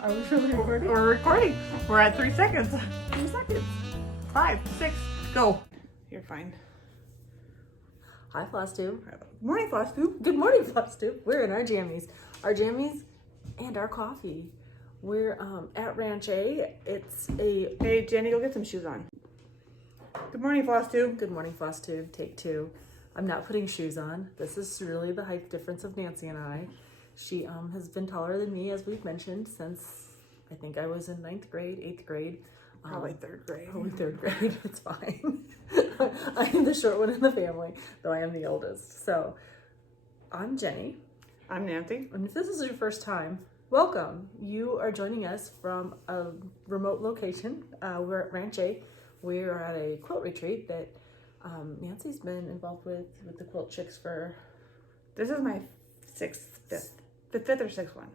Are we really recording? We're recording. We're at 3 seconds. 2 seconds. 5, 6, go. You're fine. Hi, FlossTube. Good morning, FlossTube. Good morning, FlossTube. We're in our jammies. Our jammies and our coffee. We're at Ranch A. It's a... Hey, Jenny, go get some shoes on. Good morning, FlossTube. Good morning, FlossTube. Take 2. I'm not putting shoes on. This is really the height difference of Nancy and I. She has been taller than me, as we've mentioned, since I think I was in 9th grade, 8th grade. Probably 3rd grade. Probably 3rd grade. It's fine. I am the short one in the family, though I am the oldest. So I'm Jenny. I'm Nancy. And if this is your first time, welcome. You are joining us from a remote location. We're at Ranch A. We are at a quilt retreat that Nancy's been involved with the Quilt Chicks for... This is my the fifth or sixth one.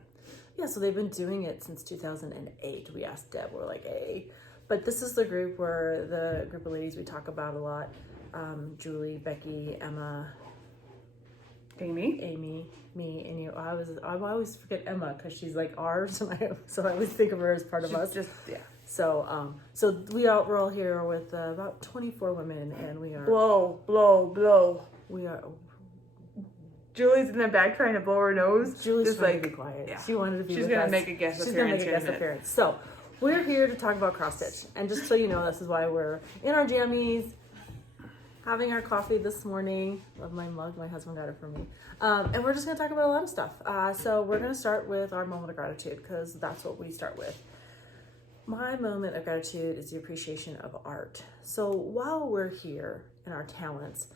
Yeah, so they've been doing it since 2008. We asked Deb, we're like, hey. But this is the group where the group of ladies we talk about a lot. Julie, Becky, Emma, Amy, me, and you. I always forget Emma because she's like ours, and so I always think of her as part of us. Yeah. So we're all here with about 24 women, and we are blow. We are. Julie's in the back trying to blow her nose. Julie's just trying like to be quiet. Yeah. She wanted to be. She's with gonna us. make a guest She's appearance. She's gonna make a guest appearance. So we're here to talk about cross stitch, and just so you know, this is why we're in our jammies, having our coffee this morning. Love my mug. My husband got it for me. And we're just gonna talk about a lot of stuff. So we're gonna start with our moment of gratitude because that's what we start with. My moment of gratitude is the appreciation of art. So while we're here in our talents,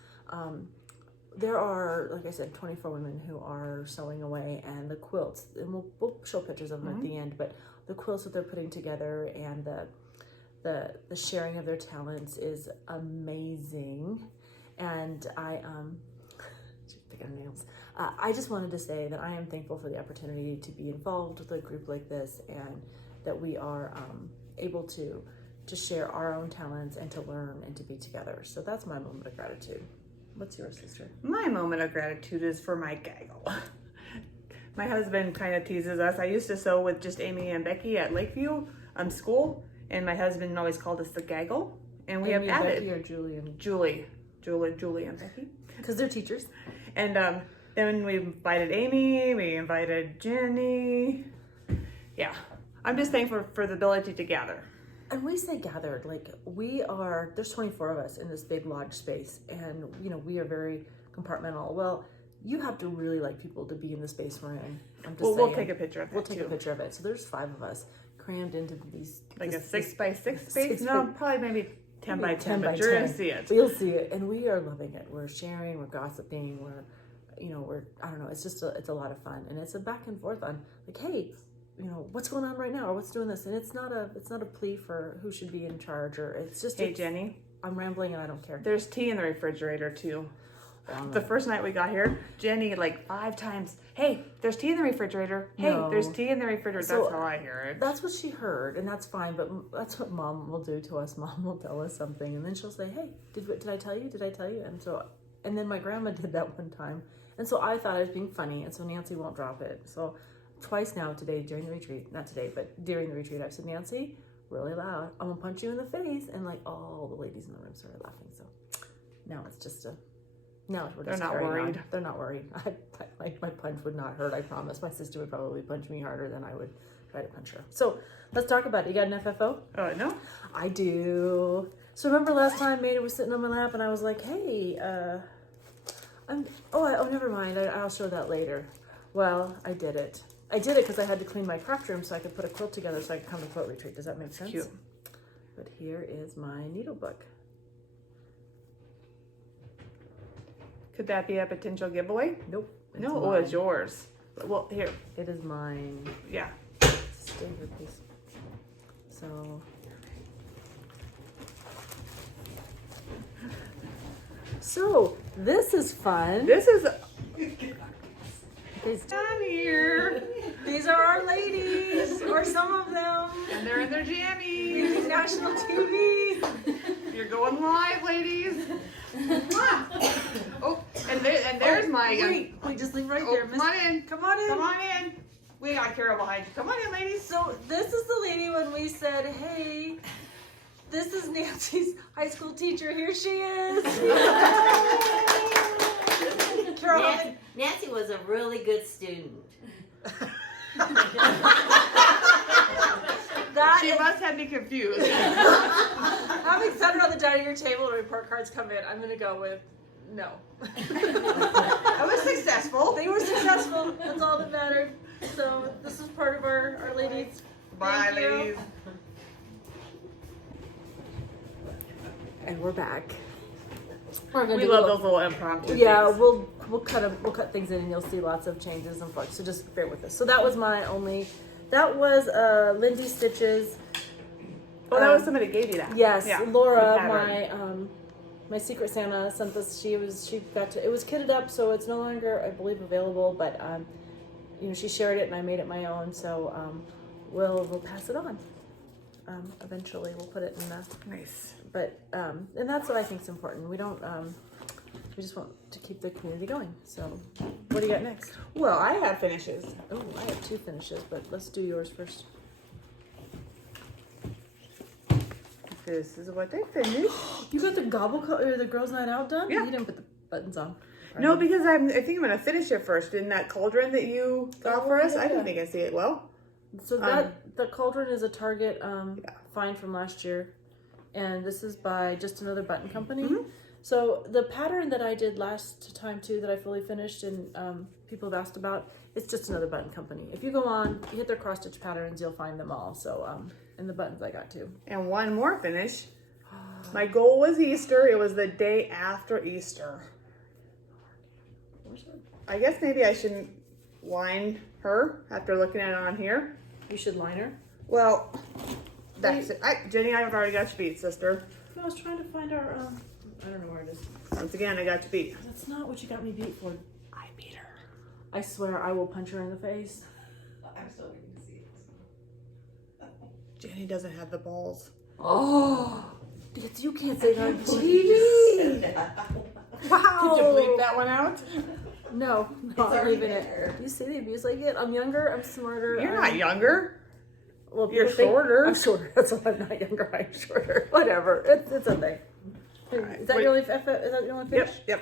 there are, like I said, 24 women who are sewing away, and the quilts, and we'll show pictures of them at the end, but the quilts that they're putting together and the sharing of their talents is amazing. And I I just wanted to say that I am thankful for the opportunity to be involved with a group like this, and that we are able to share our own talents and to learn and to be together. So that's my moment of gratitude. What's yours, sister? My moment of gratitude is for my gaggle. My husband kind of teases us. I used to sew with just Amy and Becky at Lakeview school, and my husband always called us the gaggle. And we Amy have and added Becky or Julie and Julie and Becky, because they're teachers. And then we invited Amy, we invited Jenny. Yeah, I'm just thankful for the ability to gather. And we say gathered, like there's 24 of us in this big lodge space, and we are very compartmental. Well, you have to really like people to be in the space we're in. I'm just saying. We'll take a picture of that. We'll take a picture of it. So there's 5 of us crammed into these like a 6 by 6 space. No, probably maybe 10 by 10. But you're gonna see it. But you'll see it, and we are loving it. We're sharing, we're gossiping, we're I don't know. It's just it's a lot of fun, and it's a back and forth on like, hey, what's going on right now, or what's doing this, and it's not a plea for who should be in charge, or it's just hey Jenny, I'm rambling and I don't care. There's tea in the refrigerator too. The first night we got here, Jenny like 5 times, hey, there's tea in the refrigerator. Hey, No. There's tea in the refrigerator. So, that's how I hear it. That's what she heard, and that's fine, but that's what Mom will do to us. Mom will tell us something, and then she'll say, hey, did I tell you? Did I tell you? And then my grandma did that one time, and so I thought I was being funny, and so Nancy won't drop it. So twice now today during the retreat, not today, but during the retreat, I've said, Nancy, really loud, I'm gonna punch you in the face, and like all the ladies in the room started laughing. So now it's just they're not worried. They're not worried. My punch would not hurt, I promise. My sister would probably punch me harder than I would try to punch her. So let's talk about it. You got an FFO? No. I do. So remember last time Maida was sitting on my lap and I was like, hey, never mind. I'll show that later. Well, I did it. I did it because I had to clean my craft room so I could put a quilt together so I could come to quilt retreat. Does that make sense? Cute. But here is my needle book. Could that be a potential giveaway? Nope. No, it's yours. Well, here. It is mine. Yeah. Stay here, please. So this is fun. This is down here. These are our ladies, or some of them. And they're in their jammies. Leaving national TV. You're going live, ladies. Oh, and there's my. Wait, just leave right there. Come on in. Come on in. Come on in. We got Carol behind you. Come on in, ladies. So this is the lady when we said, hey, this is Nancy's high school teacher. Here she is. Carol, Nancy was a really good student. She must have me confused. Having set her on the dining room table and report cards come in, I'm going to go with no. I was successful. They were successful. That's all that mattered. So this is part of our ladies. Bye, Thank you. ladies. And we're back. We love those little impromptu Yeah, things. we'll cut things in and you'll see lots of changes and flux. So just bear with us. So that was that was Lindy Stitches. Oh, that was somebody gave you that. Yes, Yeah, Laura, my Secret Santa sent this. It was kitted up, so it's no longer, I believe, available. But she shared it and I made it my own. So we'll pass it on. Eventually, we'll put it in the Nice. But and that's what I think is important. We don't. We just want to keep the community going. So, what do you got next? Well, I have finishes. Oh, I have 2 finishes, but let's do yours first. This is what I finished. You got the or the girls' night out done? Yeah. You didn't put the buttons on. No, because I think I'm gonna finish it first. In that cauldron that you got for us, yeah, I didn't yeah. think I can see it well. So the cauldron is a Target find from last year, and this is by Just Another Button Company. Mm-hmm. So the pattern that I did last time too, that I fully finished, and people have asked about, it's Just Another Button Company. If you go on, you hit their cross stitch patterns, you'll find them all. So and the buttons I got too. And one more finish. My goal was Easter. It was the day after Easter. I guess maybe I shouldn't line her after looking at it on here. You should line her. Well, that's it. Jenny, I've already got you beat, sister. No, I was trying to find our. I don't know where it is. Once again, I got you beat. That's not what you got me beat for. I beat her. I swear I will punch her in the face. I'm still waiting to see it. Jenny doesn't have the balls. Oh, you can't say that on TV. Wow. Did you bleep that one out? No, not leaving it. You see the abuse I get? I'm younger. I'm smarter. You're not younger. Well, You're shorter. I'm shorter. That's why I'm not younger. I'm shorter. Whatever. It's a thing. Right. Is that your only finish? Yep.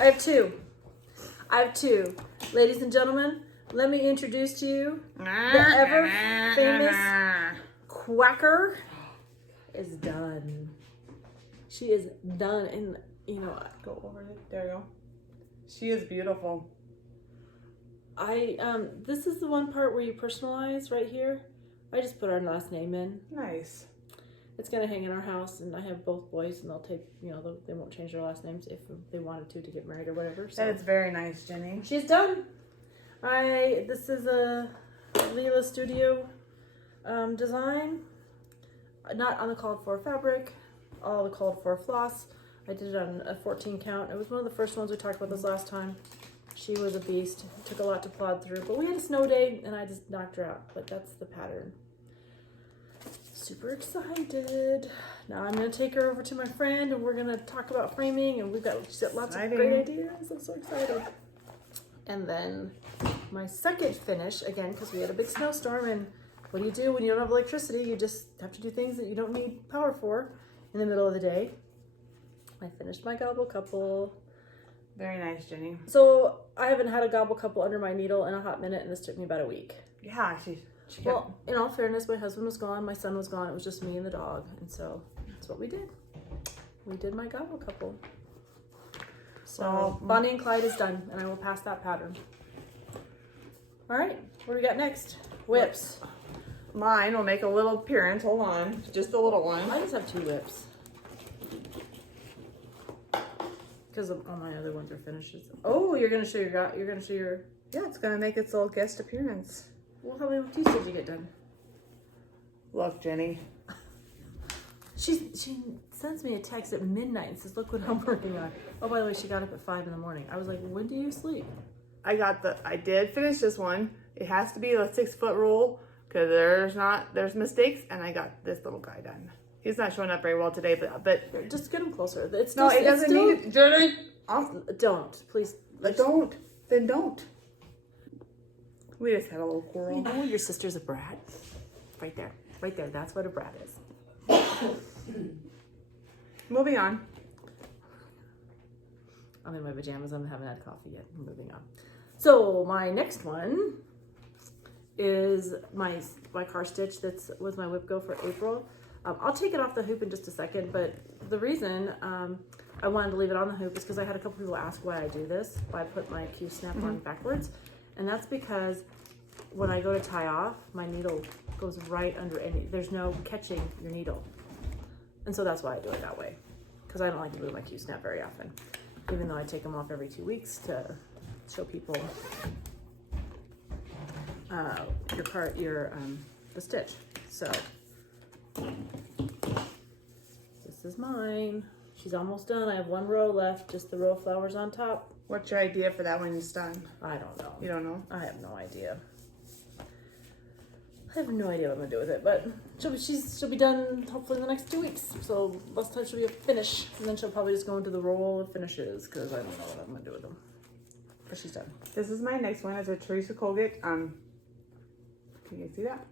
I have two. Ladies and gentlemen, let me introduce to you the ever famous Quacker is done. She is done, and Go over it. There you go. She is beautiful. This is the one part where you personalize right here. I just put our last name in. Nice. It's gonna hang in our house, and I have both boys, and they'll take, they won't change their last names if they wanted to get married or whatever. So That is very nice, Jenny. she's done. This is a Leela Studio design. Not on the called for fabric, all the called for floss. I did it on a 14 count. It was one of the first ones we talked about this last time. She was a beast. It took a lot to plod through, but we had a snow day and I just knocked her out. But that's the pattern. Super excited. Now I'm going to take her over to my friend and we're going to talk about framing, and she's got lots of great ideas. I'm so excited. And then my second finish, again, because we had a big snowstorm, and what do you do when you don't have electricity? You just have to do things that you don't need power for in the middle of the day. I finished my gobble couple. Very nice, Jenny. So I haven't had a gobble couple under my needle in a hot minute, and this took me about a week. Yeah, she kept... Well, in all fairness, my husband was gone, my son was gone. It was just me and the dog, and so that's what we did. We did my gobble couple. So Bonnie and Clyde is done, and I will pass that pattern. All right, what do we got next? Whips. Mine will make a little appearance. Hold on, just a little one. I just have 2 whips. Because all my other ones are finishes. Oh, you're gonna show your. Yeah, it's gonna make its little guest appearance. Well, how many piece did you get done? Look, Jenny. She sends me a text at midnight and says, "Look what I'm working on." Oh, by the way, she got up at 5 in the morning. I was like, "When do you sleep?" I did finish this one. It has to be a 6-foot rule because there's mistakes, and I got this little guy done. He's not showing up very well today, but Just get him closer. It's no, still, it doesn't need it, Jenny. Don't, please. Don't. Then don't. We just had a little quarrel. You know your sister's a brat? Right there. Right there. That's what a brat is. Moving on. I'm in my pajamas. I haven't had coffee yet. I'm moving on. So my next one is my car stitch that's was my WIPGO for April. I'll take it off the hoop in just a second, but the reason I wanted to leave it on the hoop is because I had a couple people ask why I do this, why I put my Q snap on backwards. And that's because when I go to tie off, my needle goes right under there's no catching your needle. And so that's why I do it that way, because I don't like to move my Q snap very often, even though I take them off every 2 weeks to show people the stitch. So this is mine. She's almost done. I have one row left, just the row of flowers on top. What's your idea for that when it's done? I don't know. You don't know? I have no idea. I have no idea what I'm gonna do with it, but she'll be done hopefully in the next 2 weeks. So last time she'll be a finish, and then she'll probably just go into the roll of finishes because I don't know what I'm gonna do with them. But she's done. This is my next one. It's a Teresa Colgate. Can you see that?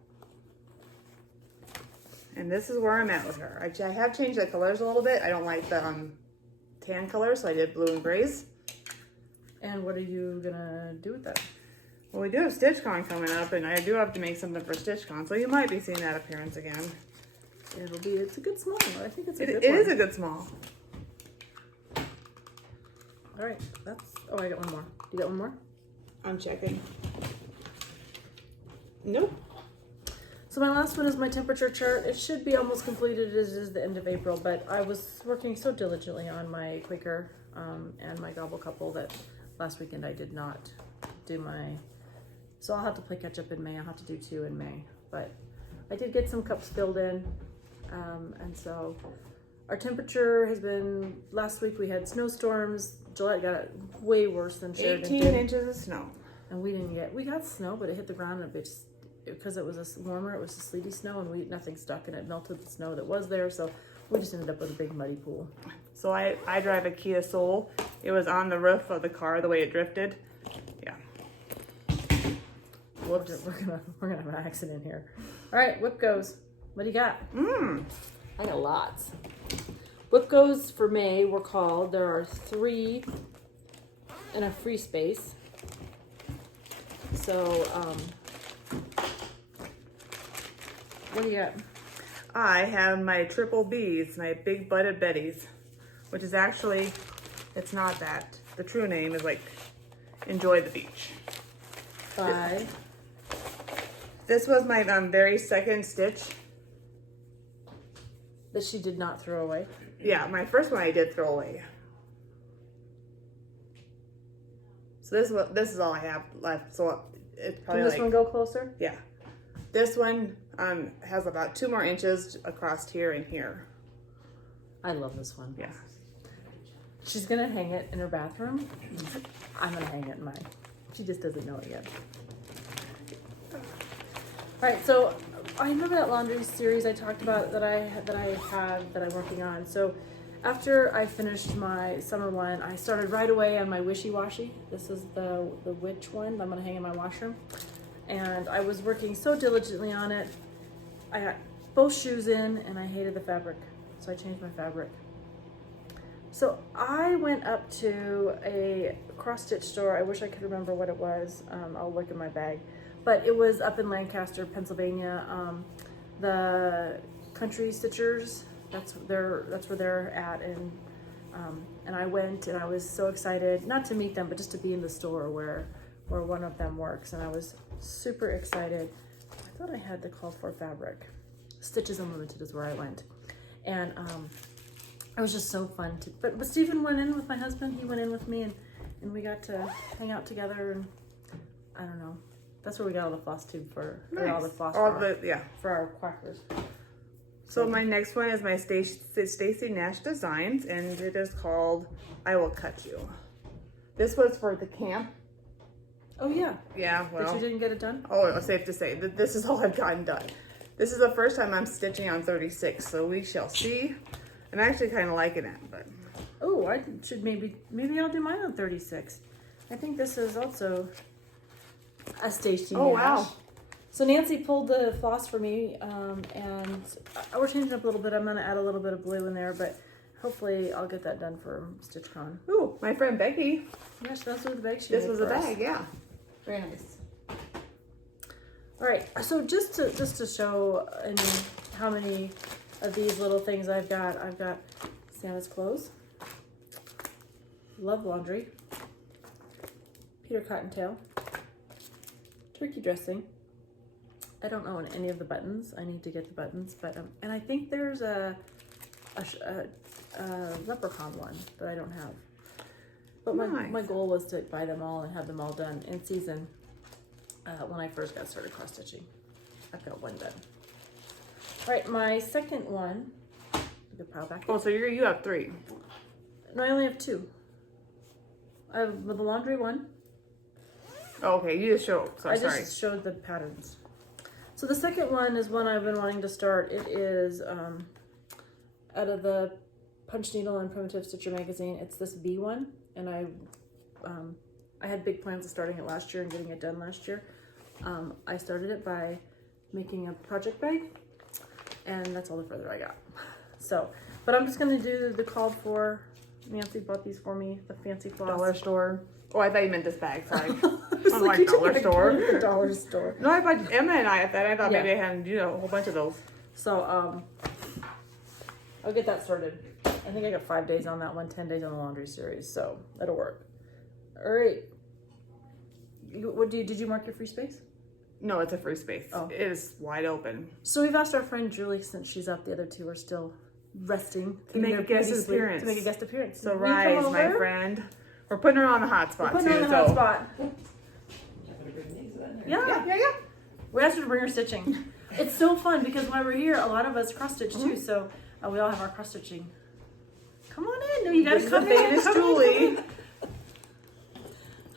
And this is where I'm at with her. I have changed the colors a little bit. I don't like the tan color, so I did blue and grays. And what are you gonna do with that? Well, we do have StitchCon coming up, and I do have to make something for StitchCon, so you might be seeing that appearance again. It's a good small. I think it's a good one. It is a good small. All right, oh, I got one more. You got one more? I'm checking. Nope. So my last one is my temperature chart. It should be almost completed. It is the end of April, but I was working so diligently on my Quaker and my gobble couple that last weekend I did not do so I'll have to play catch up in May. I'll have to do 2 in May, but I did get some cups filled in. And so our temperature has been, last week we had snowstorms. Gillette got it way worse than Sheridan 18 did. inches of snow. And we got snow, but it hit the ground and because it was warmer, it was a sleety snow, and nothing stuck, and it melted the snow that was there. So we just ended up with a big muddy pool. So I drive a Kia Soul. It was on the roof of the car the way it drifted. Yeah. Whoops. We're gonna have an accident here. All right, WIPGOs. What do you got? I got lots. WIPGOs for May were called. There are 3 in a free space. So what do you got? I have my triple B's, my big butted Betties, which is actually, it's not that. The true name is like Enjoy the Beach. 5. This was my very second stitch. That she did not throw away. Yeah, my first one I did throw away. So this is all I have left. So it's probably Can this one go closer? Yeah. This one has about 2 more inches across here and here. I love this one. Yeah. She's gonna hang it in her bathroom. I'm gonna hang it in mine. She just doesn't know it yet. All right, so I remember that laundry series I talked about that I'm working on. So after I finished my summer one, I started right away on my wishy-washy. This is the witch one that I'm gonna hang in my washroom. And I was working so diligently on it. I got both shoes in and I hated the fabric. So I changed my fabric. So I went up to a cross-stitch store. I wish I could remember what it was. I'll look in my bag. But it was up in Lancaster, Pennsylvania. The Country Stitchers, that's where they're at. And I went and I was so excited, not to meet them, but just to be in the store where one of them works. And I was super excited. I thought I had the called for fabric. Stitches Unlimited is where I went. And it was just so fun but Stephen went in with my husband. He went in with me and we got to hang out together, and I don't know. That's where we got all the FlossTube for, Nice. all the floss for our quackers. So my next one is my Stacy Nash Designs, and it is called I Will Cut You. This was for the camp. Oh yeah. Yeah, well. But you didn't get it done? Oh, it's safe to say that this is all I've gotten done. This is the first time I'm stitching on 36, so we shall see. I'm actually kind of liking it, but. Oh, I should maybe I'll do mine on 36. I think this is also a Stacy Oh, Nash. wow. So Nancy pulled the floss for me, and we're changing up a little bit. I'm gonna add a little bit of blue in there, but hopefully I'll get that done for StitchCon. Ooh, my friend Becky. Yes, that's what the bag she This made was a for us. bag, yeah. Very nice. All right, so just to show how many of these little things I've got Santa's clothes, love laundry, Peter Cottontail, turkey dressing. I don't know any of the buttons. I need to get the buttons, but and I think there's a leprechaun one that I don't have. But my goal was to buy them all and have them all done in season. When I first got started cross stitching, I've got one done. All right, my second one. The pile back. Oh, so you have 3. No, I only have 2. I have the laundry one. Oh, okay, you just showed. So I sorry. just showed the patterns. So the second one is one I've been wanting to start. It is out of the Punch Needle and Primitive Stitcher magazine. It's this B one, and I had big plans of starting it last year and getting it done last year. I started it by making a project bag, and that's all the further I got. So, but I'm just gonna do the called for. Nancy bought these for me, the fancy floss. Dollar store. Oh, I thought you meant this bag. Sorry. I'm like dollar store. The dollar store. No, I bought Emma and I at that. I thought Yeah. maybe I had a whole bunch of those. So, I'll get that started. I think I got 5 days on that one, 10 days on the laundry series, so that'll work. All right. Did you mark your free space? No, it's a free space. Oh. It is wide open. So we've asked our friend Julie, since she's up, the other two are still resting. To make in a their guest beauty sleep, appearance. To make a guest appearance. So Will you come rise, my over? friend. We're putting her on the hot spot We're too. putting her on the hot spot. Yeah. We asked her to bring her stitching. It's so fun because while we're here, a lot of us cross stitch too. So we all have our cross stitching. Come on in. No, you gotta This come is the in. famous Come in, Julie. come in.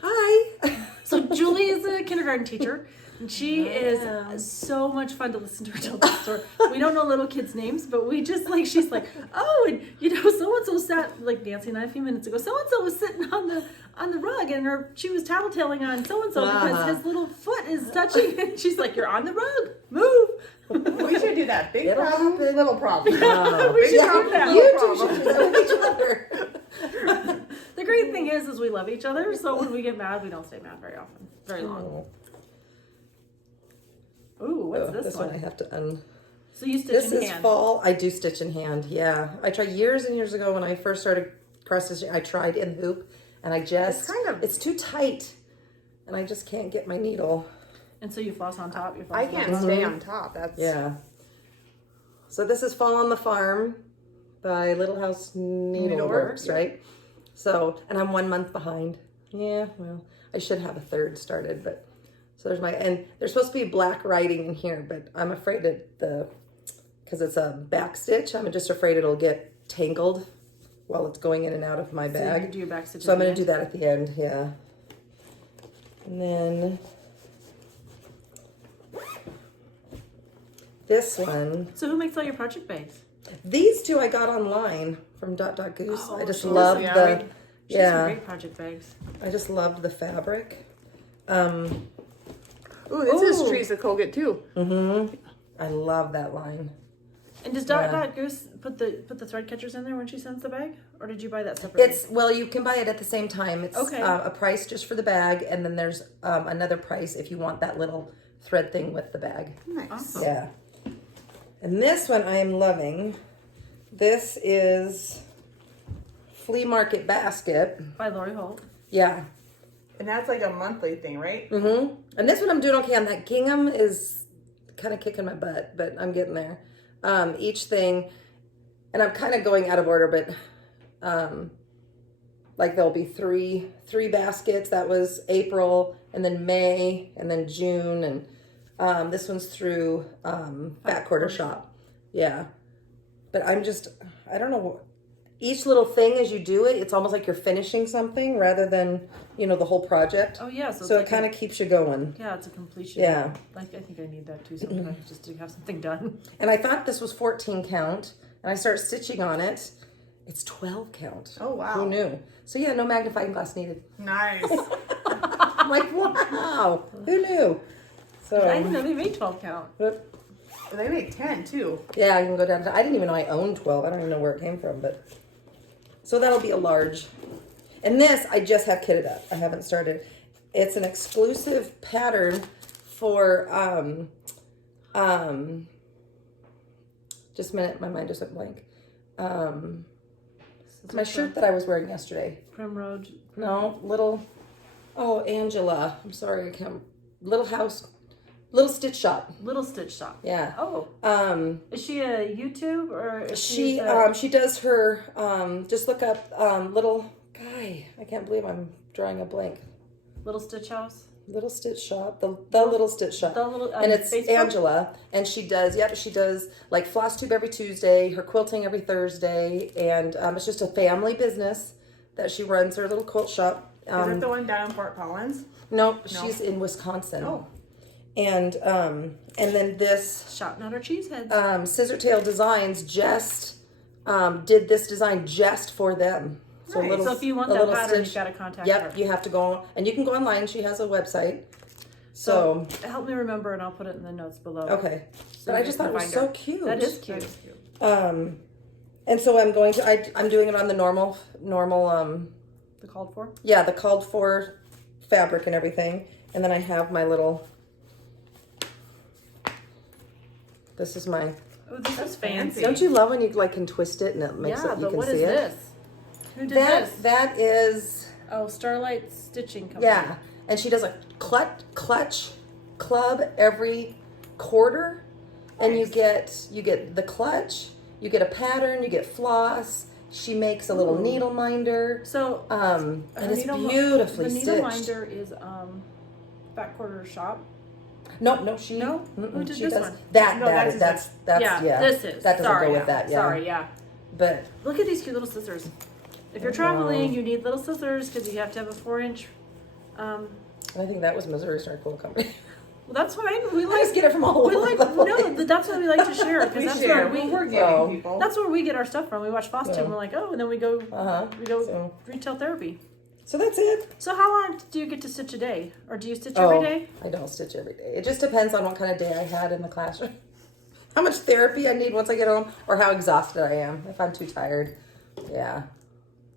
Hi. So Julie is a kindergarten teacher. And she is so much fun to listen to her tell the story. We don't know little kids' names, but we just she's like, oh, and so-and-so sat, like Nancy and I a few minutes ago, so-and-so was sitting on the rug and she was tattletaling on so-and-so because his little foot is touching. And she's like, you're on the rug, move. We should do that. Big It'll problem, happen. little problem. We should do that. You two should do that with each other. The great thing is we love each other, so when we get mad, we don't stay mad very often, very long. Ooh, what's this one? I have to So you stitch This in is hand. fall. I do stitch in hand. Yeah, I tried years and years ago when I first started cross stitching. I tried in hoop, and it's too tight, and I just can't get my needle. And so you floss on top. You floss I on can't top. stay on top. That's Yeah. So this is Fall on the Farm by Little House Needleworks, right? So, and I'm 1 month behind. Yeah, well, I should have a third started, but so there's and there's supposed to be black writing in here, but I'm afraid because it's a back stitch, I'm just afraid it'll get tangled while it's going in and out of my bag. So you do your back stitch. So I'm going to do that at the end, yeah. And then this one. So who makes all your project bags? These two I got online from Goose. Oh, I just sure. loved Yeah. She has some yeah. great project bags. I just loved the fabric. Ooh, this is Teresa Colgate too. I love that line. And does Goose put the thread catchers in there when she sends the bag, or did you buy that separately? You can buy it at the same time. It's Okay. A price just for the bag, and then there's another price if you want that little thread thing with the bag. Nice. Awesome. Yeah. And this one I am loving. This is Flea Market Basket. By Lori Holt. Yeah. And that's like a monthly thing, right? Mm-hmm. And this one I'm doing okay on. That gingham is kind of kicking my butt, but I'm getting there. Each thing, and I'm kind of going out of order, but like there'll be three baskets. That was April, and then May, and then June, and this one's through Fat Quarter Shop. Yeah. But I don't know. Each little thing as you do it, it's almost like you're finishing something rather than, the whole project. Oh yeah. So it kind of keeps you going. Yeah, it's a completion. Yeah. Like I think I need that too sometimes just to have something done. And I thought this was 14 count, and I start stitching on it. It's 12 count. Oh, wow. Who knew? So yeah, no magnifying glass needed. Nice. like, wow, who knew? So I didn't know they made 12 count. but, They make 10 too. yeah, I can go down to. I didn't even know I owned 12. I don't even know where it came from, but so that'll be a large. And this I just have kitted up. I haven't started. It's an exclusive pattern for just a minute, my mind just went blank. My shirt that I was wearing yesterday. Primrose. No, little. Oh, Angela. I'm sorry, I can't. Little Stitch Shop. Little Stitch Shop. Yeah. Oh. Is she a YouTube or is She does her just look up little guy. I can't believe I'm drawing a blank. Little Stitch House? Little Stitch Shop, the Little Stitch Shop, The little, and it's Facebook? Angela, and she does like FlossTube every Tuesday, her quilting every Thursday, and it's just a family business that she runs her little quilt shop. Is it the one down in Fort Collins? Nope, she's in Wisconsin. Oh. And then this Shouting out our cheese heads. Scissortail Designs just did this design just for them. Nice. So if you want a that little pattern, stitch. you've got to contact Yep, her. you have to go, and you can go online. She has a website. So help me remember, and I'll put it in the notes below. okay, but I just thought it was so cute. That is cute. And so I'm going to. I'm doing it on the normal. The called for? Yeah, the called for fabric and everything, and then I have my little. This is my. Oh, this is fancy. Don't you love when you like can twist it and it makes Yeah, it? You but can what see is it. this? Who did this? That is. Oh, Starlight Stitching Company. Yeah, and she does a clutch club every quarter, and you get the clutch, you get a pattern, you get floss. She makes a little needle minder. So, and it's beautifully the stitched. needle minder is back quarter shop. No, she No? mm-mm, Who did she this does one? that's No, yeah, This is. that doesn't Sorry, go yeah. with that. Yeah, Sorry, yeah. but Look at these cute little scissors. If you're I traveling, know. you need little scissors because you have to have a 4-inch. I think that was Missouri Star Quilt Company. Well, that's fine. We I just like. get it from all We over like the place. no. That's why we like to share because We that's share. where We're we. giving Oh. people. That's where we get our stuff from. We watch FlossTube and we're like, oh, and then we go. We go So- retail therapy. So that's it. So how long do you get to stitch a day, or do you stitch every day? I don't stitch every day. It just depends on what kind of day I had in the classroom. How much therapy I need once I get home, or how exhausted I am. If I'm too tired, yeah,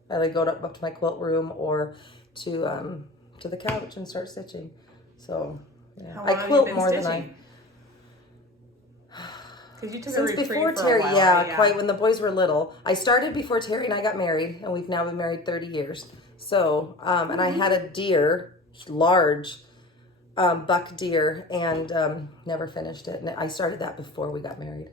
I like go up to my quilt room or to the couch and start stitching. So yeah, How long I have you quilt been more than I. stitching? Because you took a Since retreat before for Terry, a while, yeah, right? quite when the boys were little. I started before Terry and I got married, and we've now been married 30 years. So, and I had a deer, large buck deer, and never finished it. And I started that before we got married.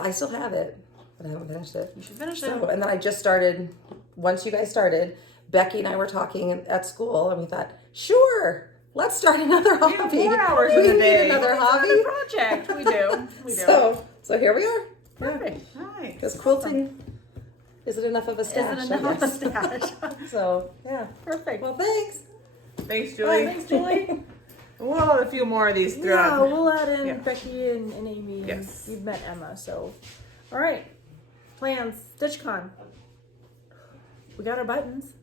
I still have it, but I haven't finished it. You should finish So, it. and then I just started, once you guys started, Becky and I were talking at school, and we thought, sure, let's start another We have hobby. 4 hours We in a need day. another It's hobby. another project. We do. We do. So here we are. Perfect. Nice. Because quilting isn't enough of a stash. Isn't I enough guess. stash. So yeah. Perfect. Well, thanks. Thanks, Bye, Julie. thanks, Julie. We'll have a few more of these Yeah, throughout. we'll add in Yeah. Becky and Amy. And Yes. You've met Emma, so. All right. Plans. StitchCon. We got our buttons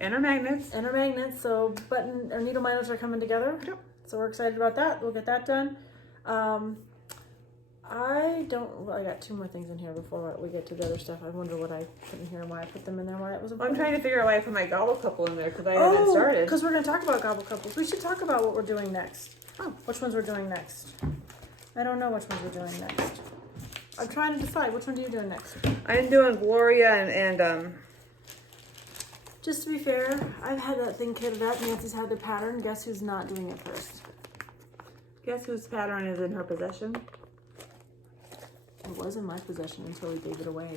And our magnets. and our magnets, so button or needle minders are coming together. Yep. So we're excited about that. We'll get that done. I got 2 more things in here before we get to the other stuff. I wonder what I put in here and why I put them in there, why it was I'm important. trying to figure out why I put my gobble couple in there because I haven't started. Because we're going to talk about gobble couples. We should talk about what we're doing next. Oh, which ones we're doing next? I don't know which ones we're doing next. I'm trying to decide. Which one are you doing next? I'm doing Gloria and Just to be fair, I've had that thing kitted up. Nancy's had the pattern. Guess who's not doing it first? guess whose pattern is in her possession? It was in my possession until we gave it away.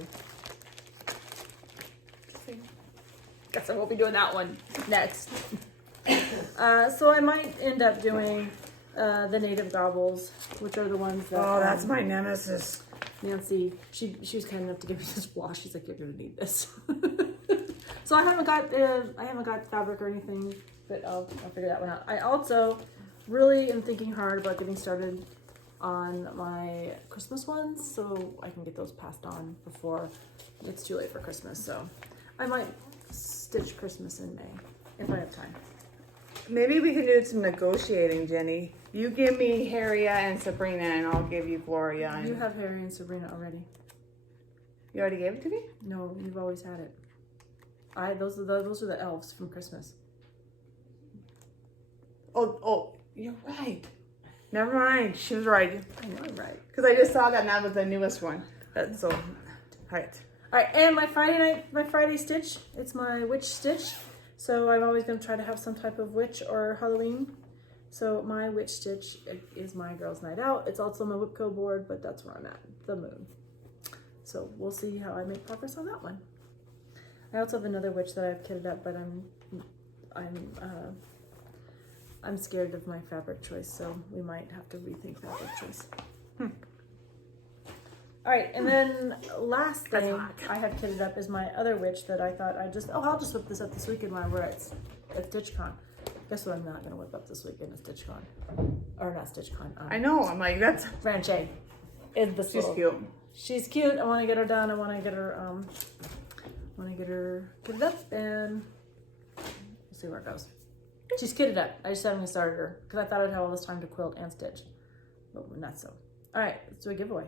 Guess I won't be doing that one next. So I might end up doing the native gobbles, which are the ones that. Oh, that's my nemesis. Nancy, she was kind enough to give me this wash. She's like, you're gonna need this. So I haven't got fabric or anything, but I'll figure that one out. I also really am thinking hard about getting started on my Christmas ones, so I can get those passed on before it's too late for Christmas. So I might stitch Christmas in May if I have time. Maybe we can do some negotiating, Jenny. You give me Harriet and Sabrina, and I'll give you Gloria. And... You have Harry and Sabrina already. You already gave it to me? No, you've always had it. Those are the elves from Christmas. Oh, you're right. Never mind. She was right. I know I'm right. Because I just saw that and that was the newest one. That's so, right. All right, and my Friday stitch, it's my witch stitch. So I'm always going to try to have some type of witch or Halloween. So my witch stitch is my girls' night out. It's also my WIPGO board, but that's where I'm at, the moon. So we'll see how I make progress on that one. I also have another witch that I've kitted up, but I'm scared of my fabric choice, so we might have to rethink fabric choice. All right, and then last thing I have kitted up is my other witch that I thought I'll just whip this up this weekend while we're at StitchCon. Guess what I'm not gonna whip up this weekend at StitchCon. Or not StitchCon. I know, I'm like, that's... Ranche. She's cute. She's cute. I want to get her done. I want to get her kitted up, and we'll see where it goes. She's kitted up. I just haven't started her because I thought I'd have all this time to quilt and stitch, but not so. All right, let's do a giveaway.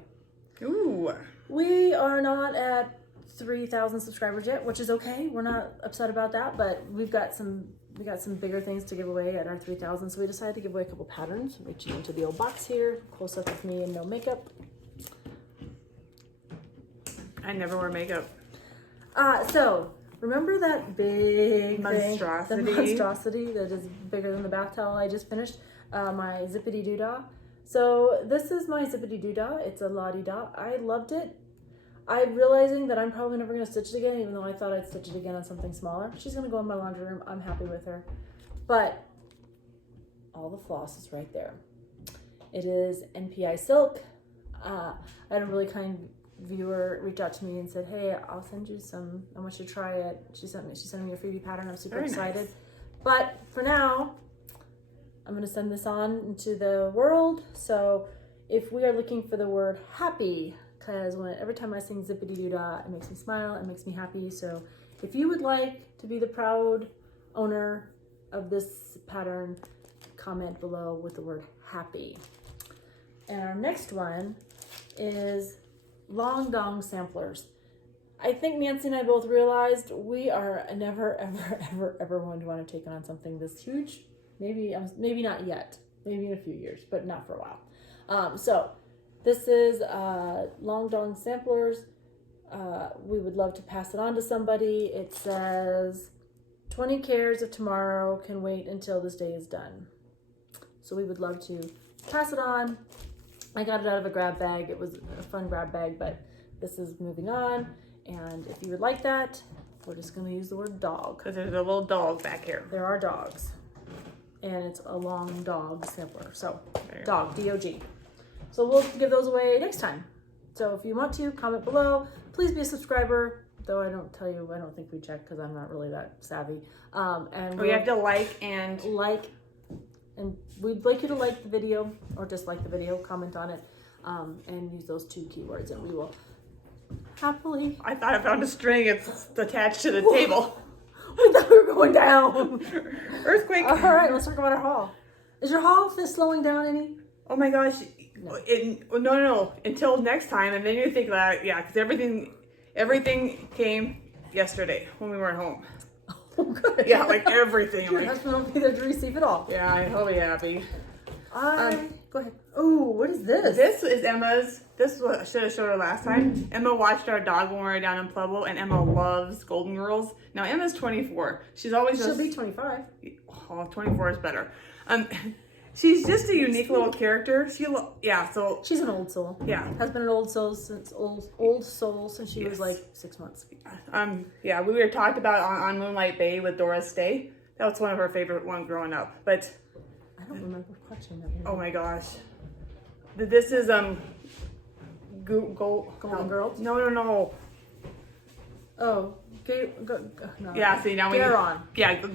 Ooh. We are not at 3,000 subscribers yet, which is okay. We're not upset about that, but we got some bigger things to give away at our 3,000, so we decided to give away a couple patterns. Reaching into the old box here, close up with me and no makeup. I never wear makeup. So remember that big monstrosity? Thing, the monstrosity that is bigger than the bath towel I just finished? My zippity doodah. So this is my zippity doodah. It's a la-di-da. I loved it. I'm realizing that I'm probably never going to stitch it again, even though I thought I'd stitch it again on something smaller. She's going to go in my laundry room. I'm happy with her. But all the floss is right there. It is NPI silk. I had a really kind viewer reach out to me and said, hey, I'll send you some. I want you to try it. She sent me a freebie pattern. I'm super excited. Nice. But for now, I'm going to send this on into the world. So if we are looking for the word happy, because every time I sing zippity doo dah, it makes me smile, it makes me happy. So if you would like to be the proud owner of this pattern, comment below with the word happy. And our next one is long dong samplers. I think Nancy and I both realized we are never, ever going to want to take on something this huge. Maybe not yet. Maybe in a few years, but not for a while. So this is long dong samplers. We would love to pass it on to somebody. It says, 20 cares of tomorrow can wait until this day is done. So we would love to pass it on. I got it out of a grab bag. It was a fun grab bag, but this is moving on. And if you would like that, we're just going to use the word dog. Because there's a little dog back here. There are dogs. And it's a long dog sampler. So, dog, D-O-G. So we'll give those away next time. So if you want to, comment below. Please be a subscriber. Though I don't think we check because I'm not really that savvy. And we have to like, and we'd like you to like the video or dislike the video, comment on it, and use those 2 keywords, and we will happily. I thought I found a string. It's attached to the table. We thought we were going down. Earthquake. All right, let's talk about our haul. Is your haul slowing down any? Oh my gosh. No. Until next time, and then you think about it, yeah, because everything came yesterday when we weren't home. Oh, good. Yeah, like everything. Your husband will be there to receive it all. Yeah, he'll be happy. Go ahead. Oh, what is this? This is Emma's. This is what I should have showed her last time. Emma watched our dog when we were down in Pueblo, and Emma loves Golden Girls. Now Emma's 24. She'll be 25. Oh, 24 is better. She's just a unique little character. She's an old soul. Yeah, has been an old soul since she was like 6 months. Yeah, we were talked about on Moonlight Bay with Doris Day. That was one of her favorite ones growing up. But I don't remember watching that. Oh my gosh, this is Golden Girls. No. Oh, no. Yeah. See now Garon. Yeah.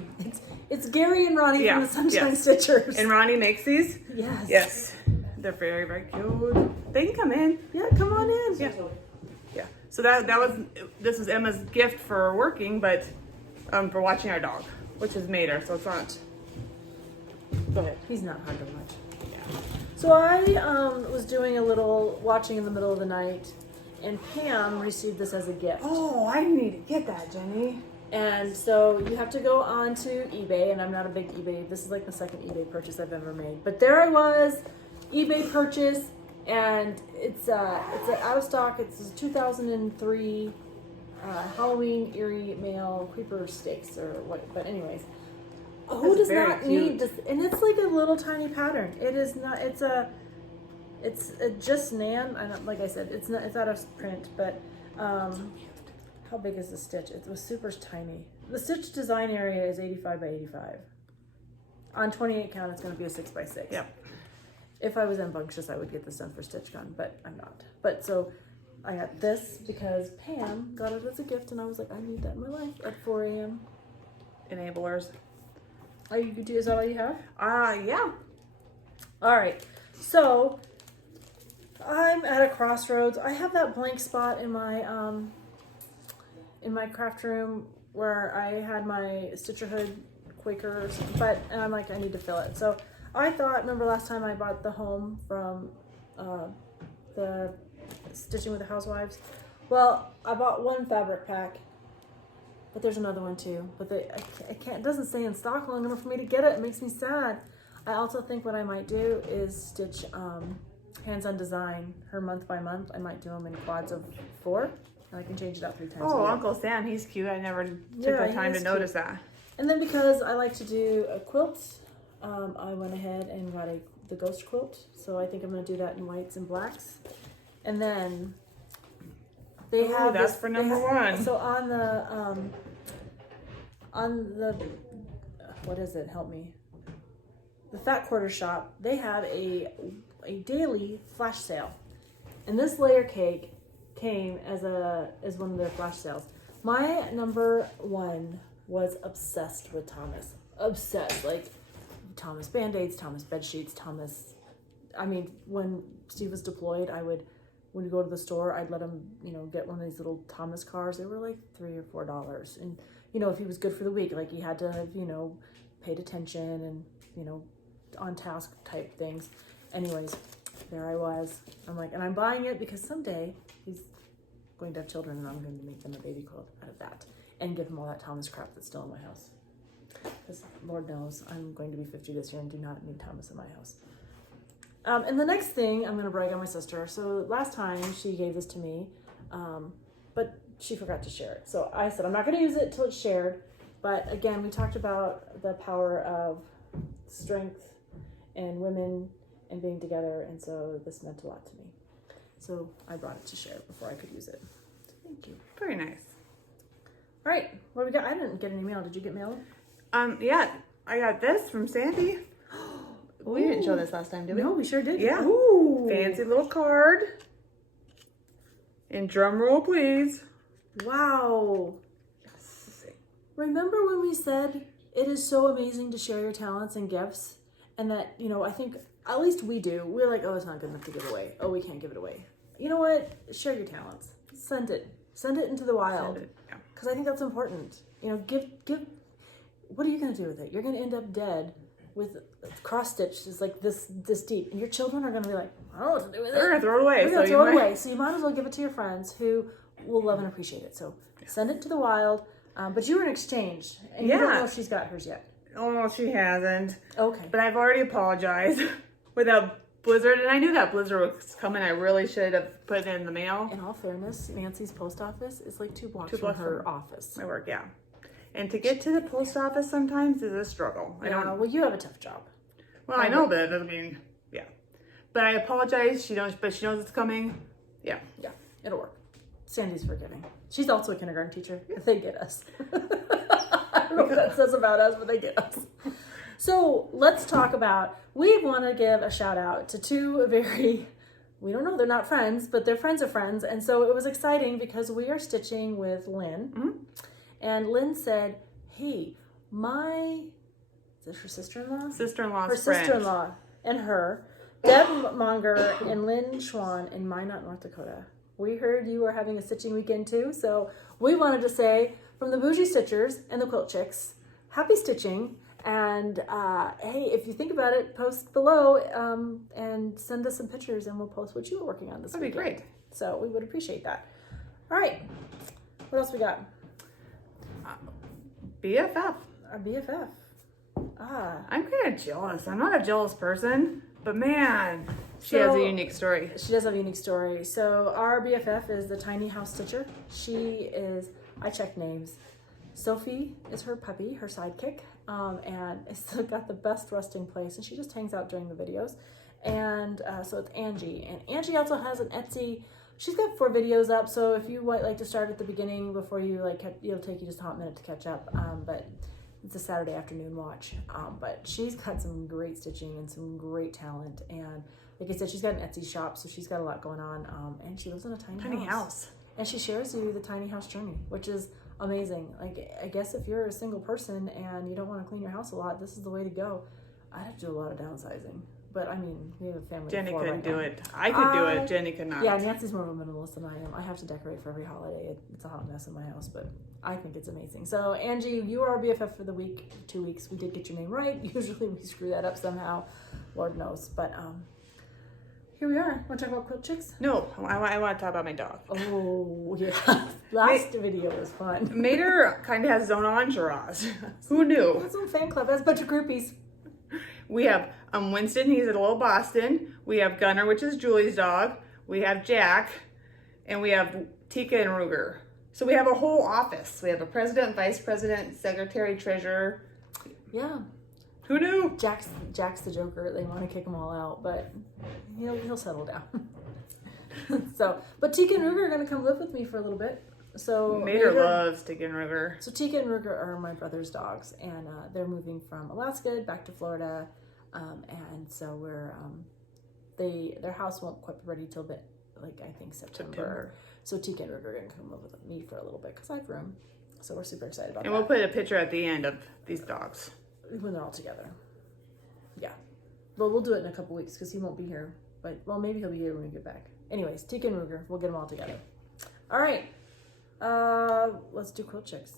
It's Gary and Ronnie from the Sunshine Stitchers. And Ronnie makes these? Yes. Yes. They're very, very cute. They can come in. Yeah, come on in. Yeah. So this was Emma's gift for working, but for watching our dog, which is Mater, so it's not. Go ahead. He's not hard to watch. So I was doing a little watching in the middle of the night, and Pam received this as a gift. Oh, I need to get that, Jenny. And so you have to go on to eBay, and I'm not a big eBay. This is like the second eBay purchase I've ever made. But there I was, eBay purchase, and it's out of stock. It's a 2003 Halloween Eerie male creeper stakes or what. But anyways, who That's does very not cute. need this? And it's like a little tiny pattern. It is not. It's a just nan. I don't, like I said, it's not. It's out of print, but. How big is the stitch? It was super tiny. The stitch design area is 85 by 85. On 28 count, it's going to be a 6 by 6. Yep. If I was rambunctious, I would get this done for Stitch Gun, but I'm not. But so I got this because Pam got it as a gift, and I was like, I need that in my life at 4 a.m. Enablers. Oh, you could do? Is that all you have? Yeah. All right. So I'm at a crossroads. I have that blank spot in my craft room where I had my Stitcherhood Quakers, and I'm like, I need to fill it. So I thought, remember last time I bought the home from the Stitching with the Housewives? Well, I bought one fabric pack, but there's another one too. But I can't, it doesn't stay in stock long enough for me to get it. It makes me sad. I also think what I might do is stitch hands-on design her month by month. I might do them in quads of 4. And I can change it out 3 times a Oh, year. Uncle Sam, he's cute. I never took Yeah, the time he to is notice cute. that. And then because I like to do a quilt, I went ahead and got the ghost quilt. So I think I'm going to do that in whites and blacks. And then they Ooh, have that's this, for number 1. So on the what is it? Help me. The Fat Quarter Shop, they have a daily flash sale, and this layer cake came as one of their flash sales. My number 1 was obsessed with Thomas. Obsessed. Like Thomas Band-Aids, Thomas bed sheets, Thomas. I mean, when Steve was deployed, when we go to the store, I'd let him, get one of these little Thomas cars. They were like $3 or $4. And, if he was good for the week, like he had to have, paid attention and, on task type things. Anyways, there I was. I'm like, and I'm buying it because someday he's going to have children, and I'm going to make them a baby quilt out of that and give him all that Thomas crap that's still in my house. Because Lord knows I'm going to be 50 this year and do not need Thomas in my house. And the next thing, I'm going to brag on my sister. So last time she gave this to me, but she forgot to share it. So I said, I'm not going to use it till it's shared. But again, we talked about the power of strength and women and being together, and so this meant a lot to me. So I brought it to share before I could use it. So thank you. Very nice. All right, what do we got? I didn't get any mail. Did you get mail? Yeah, I got this from Sandy. We didn't show this last time, did we? No, we sure did. Yeah. Ooh. Fancy little card. And drum roll, please. Wow. Remember when we said it is so amazing to share your talents and gifts, and that, I think at least we do. We're like, oh, it's not good enough to give away. Oh, we can't give it away. You know what? Share your talents. Send it into the wild. Yeah. Because I think that's important. Give. What are you going to do with it? You're going to end up dead with cross stitch is like this deep, and your children are going to be like, I don't know what to do with it. They're gonna throw it away. We're going to throw it away. So you might as well give it to your friends who will love and appreciate it. So send it to the wild. But you were in exchange, and you don't know if she's got hers yet. Oh, she hasn't. Okay. But I've already apologized with that blizzard, and I knew that blizzard was coming. I really should have put it in the mail. In all fairness, Nancy's post office is like 2 blocks, 2 blocks from her from office. My work, yeah. And to get to the post office sometimes is a struggle. I don't know. Well, you have a tough job. Well, I know that. I mean, yeah. But I apologize. But she knows it's coming. Yeah. Yeah, it'll work. Sandy's forgiving. She's also a kindergarten teacher. They get us. I don't know what that says about us, but they get us. So let's talk about, we want to give a shout out to 2 we don't know, they're not friends, but they're friends of friends. And so it was exciting because we are stitching with Lynn. Mm-hmm. And Lynn said, hey, is this her sister-in-law? Sister-in-law's Her friend. sister-in-law and her, Deb Monger and Lynn Schwan in Minot, North Dakota. We heard you were having a stitching weekend too, so we wanted to say from the Bougie Stitchers and the Quilt Chicks, happy stitching, And hey, if you think about it, post below and send us some pictures, and we'll post what you were working on this week. That'd be great. So we would appreciate that. All right, what else we got? BFF. Our BFF. I'm kind of jealous. I'm not a jealous person, but man, she has a unique story. She does have a unique story. So our BFF is the Tiny House Stitcher. She is, I checked names. Sophie is her puppy, her sidekick, and it's got the best resting place, and she just hangs out during the videos. And so it's Angie, and Angie also has an Etsy. She's got 4 videos up, so if you like to start at the beginning before you it'll take you just a hot minute to catch up. But it's a Saturday afternoon watch. But she's got some great stitching and some great talent, and like I said, she's got an Etsy shop, so she's got a lot going on. And she lives in a tiny house. And she shares you the tiny house journey, which is amazing. Like, I guess if you're a single person and you don't want to clean your house a lot, this is the way to go. I'd have to do a lot of downsizing. But I mean, we have a family. Jenny of 4 couldn't right do now. it. I could do it. Jenny could not. Yeah, Nancy's more of a minimalist than I am. I have to decorate for every holiday. It's a hot mess in my house, but I think it's amazing. So, Angie, you are our BFF for the week, 2 weeks. We did get your name right. Usually we screw that up somehow. Lord knows. But here we are. Want to talk about Quilt Chicks? No, I want to talk about my dog. Oh, yeah. Last video was fun. Mater kind of has his own entourage. Who knew? That's some fan club. That's a bunch of groupies. We have Winston, he's at Little Boston. We have Gunner, which is Julie's dog. We have Jack, and we have Tika and Ruger. So we have a whole office. We have a president, vice president, secretary, treasurer. Yeah. Who knew? Jack's the Joker. They want to kick them all out, but he'll settle down. So, but Tika and Ruger are going to come live with me for a little bit. So Mater loves Tika and Ruger. So Tika and Ruger are my brother's dogs, and they're moving from Alaska back to Florida, and so we're their house won't quite be ready till I think September. So Tika and Ruger are going to come live with me for a little bit because I have room. So we're super excited about that. And we'll put a picture at the end of these dogs. When they're all together. Yeah. Well, we'll do it in a couple weeks because he won't be here. But, well, maybe he'll be here when we get back. Anyways, Tika and Ruger, we'll get them all together. All right. Let's do Quilt Chicks.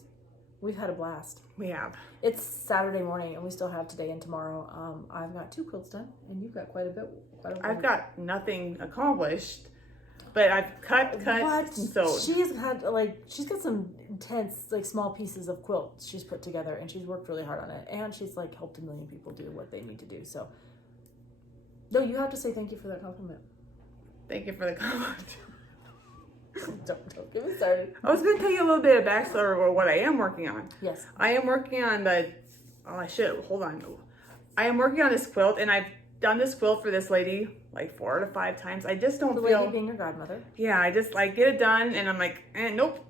We've had a blast. We have. It's Saturday morning, and we still have today and tomorrow. I've got 2 quilts done, and you've got quite a bit. I've got nothing accomplished, but I've cut, and sewed. She's got some intense, small pieces of quilt she's put together, and she's worked really hard on it, and she's helped a million people do what they need to do. So, no, you have to say thank you for that compliment. Thank you for the compliment. Don't get me started. I was going to tell you a little bit of backstory or what I am working on. Yes. I am working on I am working on this quilt, and I've done this quilt for this lady 4 to 5 times. I just don't the feel... lady being your godmother. Yeah, I just get it done, and I'm nope.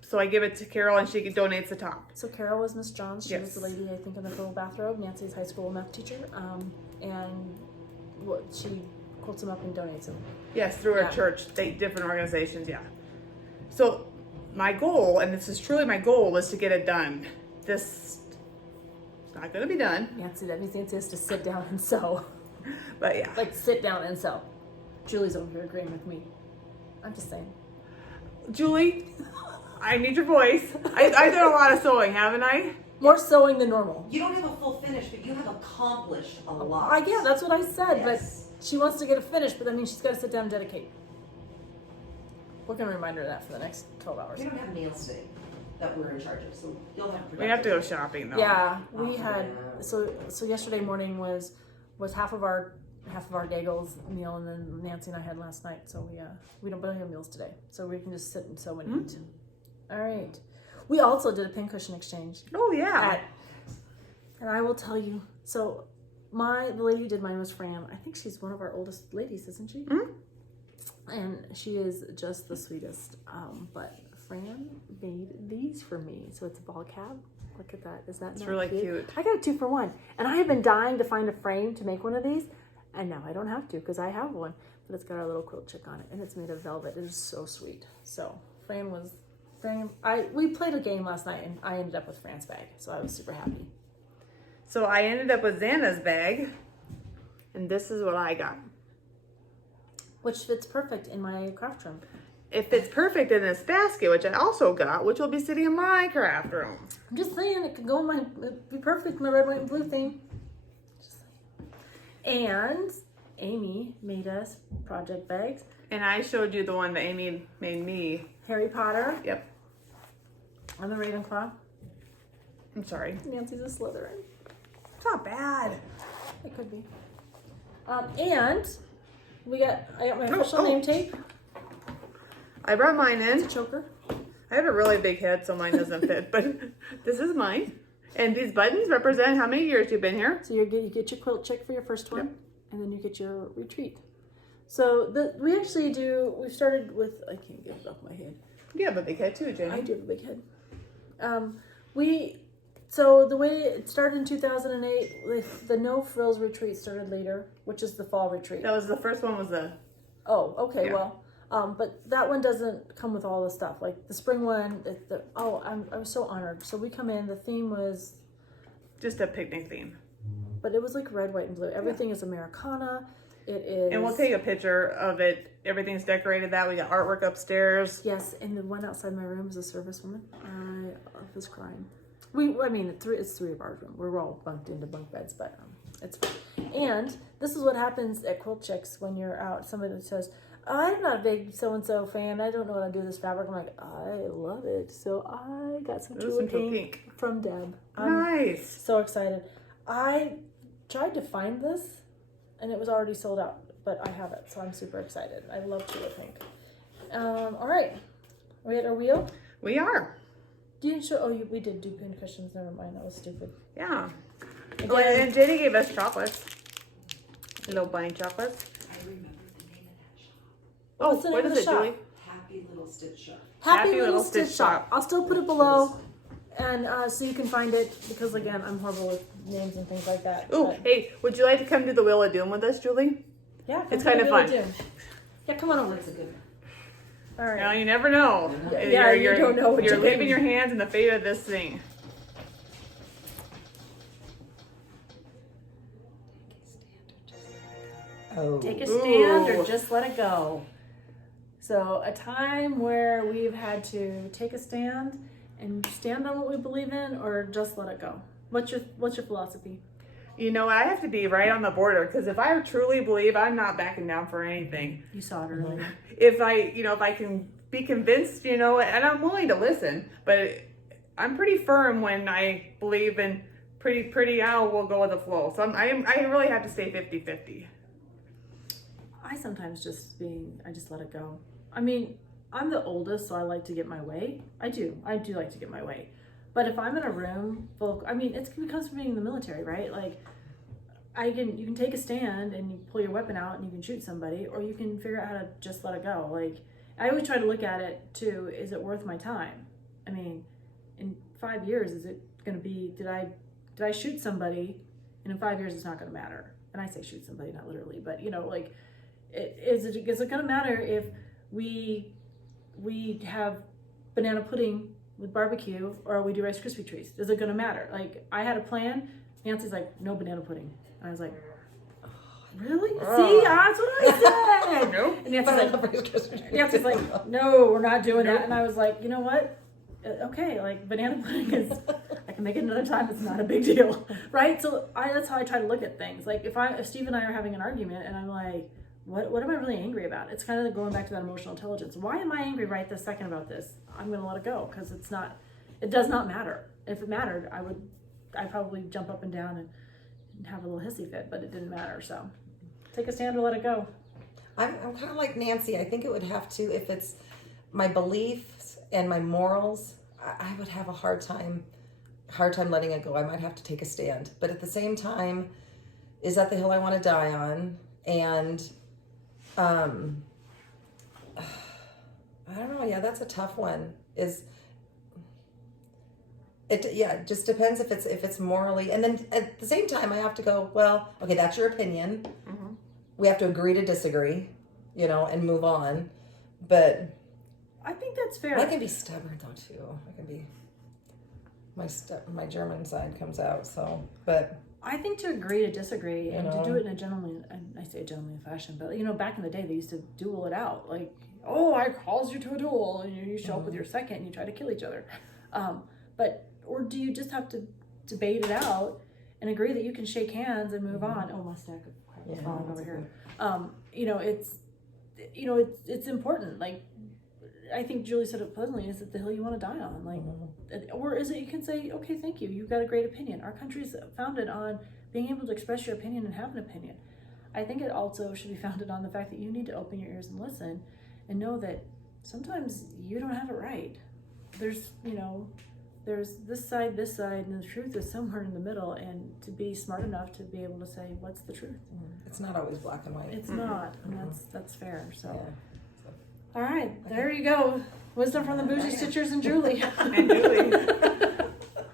So I give it to Carol, and she donates the top. So Carol was Miss Johns. She was Yes. the lady, I think, in the little bathrobe. Nancy's high school math teacher. And she quilts them up and donates them. Yes, through our church, different organizations, yeah. So my goal, and this is truly my goal, is to get it done. This is not going to be done. Nancy, that means Nancy has to sit down and sew. But yeah. Sit down and sew. Julie's over here agreeing with me. I'm just saying. Julie, I need your voice. I've done a lot of sewing, haven't I? More sewing than normal. You don't have a full finish, but you have accomplished a lot. Yeah, that's what I said, Yes. but she wants to get it finished, but that means she's got to sit down and dedicate. We're going to remind her of that for the next 12 hours. We don't have nails today that we're in charge of, so you'll have to. We have to go shopping though. Yeah, we Oh, had yeah. so yesterday morning was half of our Gaggles meal, and then Nancy and I had last night. So we don't have meals today, so we can just sit and sew and eat. All right. We also did a Pincushion Exchange. Oh yeah. And I will tell you. So the lady who did mine was Fran. I think she's one of our oldest ladies, isn't she? Mm-hmm. And she is just the sweetest. But Fran made these for me. So it's a ball cap. Look at that. Is that It's not really cute. I got a 2-for-1. And I have been dying to find a frame to make one of these. And now I don't have to because I have one. But it's got our little quilt chick on it. And it's made of velvet. It is so sweet. So we played a game last night, and I ended up with Fran's bag. So I was super happy. So I ended up with Xana's bag, and this is what I got. Which fits perfect in my craft room. it fits perfect in this basket, which I also got, which will be sitting in my craft room. I'm just saying it could go in my, it'd be perfect, my red, white, and blue theme. Just saying. And Amy made us project bags. And I showed you the one that Amy made me. Harry Potter. Yep. And the Ravenclaw. I'm sorry. Nancy's a Slytherin. It's not bad. It could be. And I got my official name tape. I brought mine in. It's a choker. I have a really big head, so mine doesn't fit, but this is mine. And these buttons represent how many years you've been here. So you get your quilt check for your first one, and then you get your retreat. So we've started with, I can't get it off my head. You have a big head too, Jenny. I do have a big head. So the way it started in 2008, the no frills retreat started later, which is the fall retreat. That was the first one was the... Oh, okay, Yeah. well, but that one doesn't come with all the stuff. Like the spring one, I was so honored. So we come in, the theme was... Just a picnic theme. But it was like red, white, and blue. Everything is Americana. It is... And we'll take a picture of it. Everything's decorated that. We got artwork upstairs. Yes, and the one outside my room is a service woman. I was crying. It's three of our room. We're all bunked into bunk beds, but it's fine. And this is what happens at Quilt Chicks when you're out. Somebody says, I'm not a big so-and-so fan. I don't know what to do with this fabric. I'm like, I love it. So I got some tulip pink from Deb. Nice. So excited. I tried to find this, and it was already sold out, but I have it, so I'm super excited. I love tulip pink. All right. Are we at our wheel? We are. You didn't show, we did do pincushions. Never mind, that was stupid. Yeah. Again, Oh, and Jenny gave us chocolates. Little blind chocolates. I remember the name of that shop. Oh, What's the what name of is the it, shop? Julie? Happy Little Stitch Shop. Happy Little Stitch Shop. I'll still put it below, and so you can find it, because again, I'm horrible with names and things like that. Ooh, but, hey, would you like to come do the Wheel of Doom with us, Julie? yeah, come it's to kind the of Village fun. Inn. Yeah, come on over. That's a good one. All right. Now you never know. Yeah, you don't know what you're you're leaving getting. your hands in the fate of this thing. Oh. Take a stand Ooh. or just let it go. So a time where we've had to take a stand and stand on what we believe in, or just let it go. What's your philosophy? You know, I have to be right on the border, because if I truly believe, I'm not backing down for anything. You saw it earlier. If I can be convinced, and I'm willing to listen, but I'm pretty firm when I believe, in pretty now we'll go with the flow. So I really have to stay 50-50. I sometimes I just let it go. I mean, I'm the oldest, so I like to get my way. I do like to get my way. But if I'm in a room full of, it's because of being in the military, right? Like, you can take a stand and you pull your weapon out and you can shoot somebody, or you can figure out how to just let it go. Like, I always try to look at it too, is it worth my time? I mean, in 5 years, is it going to be, did I shoot somebody? And in 5 years, it's not going to matter. And I say shoot somebody, not literally, but is it going to matter if we have banana pudding with barbecue, or we do Rice Krispie treats? Is it going to matter? Like, I had a plan. Nancy's like, no banana pudding. And I was like, oh, really? See, that's what I said. Nope. And Nancy's like, no, we're not doing that. And I was like, you know what? Okay, like, banana pudding is, I can make it another time. It's not a big deal, right? So that's how I try to look at things. Like, if Steve and I are having an argument and I'm like, what am I really angry about? It's kind of going back to that emotional intelligence. Why am I angry right this second about this? I'm going to let it go, because it does not matter. If it mattered, I'd probably jump up and down and have a little hissy fit, but it didn't matter. So take a stand or let it go. I'm kind of like Nancy. I think it would have to, if it's my beliefs and my morals, I would have a hard time letting it go. I might have to take a stand. But at the same time, is that the hill I want to die on? And I don't know. Yeah, that's a tough one. It just depends if it's morally, and then at the same time I have to go, well, okay, that's your opinion. Mm-hmm. We have to agree to disagree, and move on. But I think that's fair. I can be stubborn though too. I can be my German side comes out. So, but I think to agree to disagree and to know. do it in a gentlemanly, and I say gentlemanly fashion, but back in the day they used to duel it out. Like, oh, I caused you to a duel, and you show up with your second and you try to kill each other. Or do you just have to debate it out and agree that you can shake hands and move on? Oh, my stack of crap is falling over here. It's important. Like, I think Julie said it pleasantly, is it the hill you want to die on? Like, or is it you can say, okay, thank you, you've got a great opinion. Our country is founded on being able to express your opinion and have an opinion. I think it also should be founded on the fact that you need to open your ears and listen and know that sometimes you don't have it right. There's this side, and the truth is somewhere in the middle, and to be smart enough to be able to say, what's the truth? It's not always black and white. It's not, and that's fair, so. Yeah. All right, there you go. Wisdom from the Bougie Stitchers and Julie. And Julie.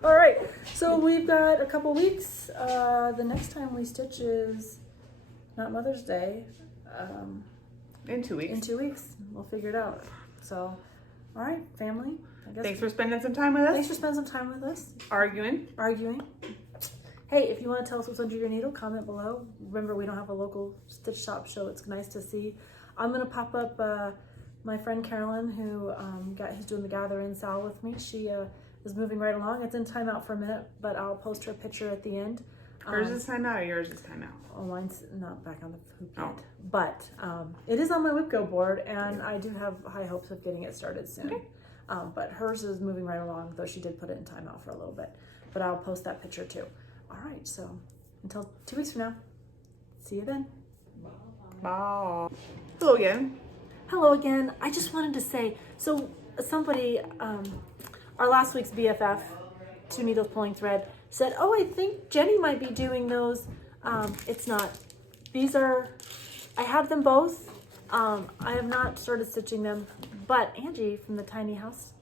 All right, so we've got a couple weeks. The next time we stitch is not Mother's Day. In 2 weeks. In 2 weeks, we'll figure it out. So, all right, family. I guess Thanks for spending some time with us. Thanks for spending some time with us. Arguing. Hey, if you want to tell us what's under your needle, comment below. Remember, we don't have a local stitch shop show. It's nice to see. I'm gonna pop up my friend Carolyn, who's doing the Gather Inn SAL with me. She is moving right along. It's in timeout for a minute, but I'll post her picture at the end. Hers is timeout or yours is timeout? Oh, mine's not back on the hoop yet. Oh. But it is on my WIPGO board, and I do have high hopes of getting it started soon. Okay. But hers is moving right along, though she did put it in timeout for a little bit. But I'll post that picture too. All right, so until 2 weeks from now, see you then. Bye. Hello again. Hello again. I just wanted to say, so somebody, our last week's BFF, Two Needles Pulling Thread, said, oh, I think Jenny might be doing those. It's not. These are, I have them both. I have not started stitching them, but Angie from the Tiny House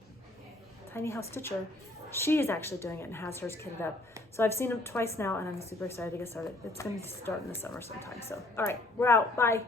Stitcher, she is actually doing it and has hers kitted up. So I've seen them twice now, and I'm super excited to get started. It's going to start in the summer sometime. So, all right, we're out. Bye.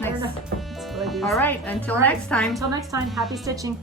Nice. That's what I do. All right, until next time. Until next time, happy stitching.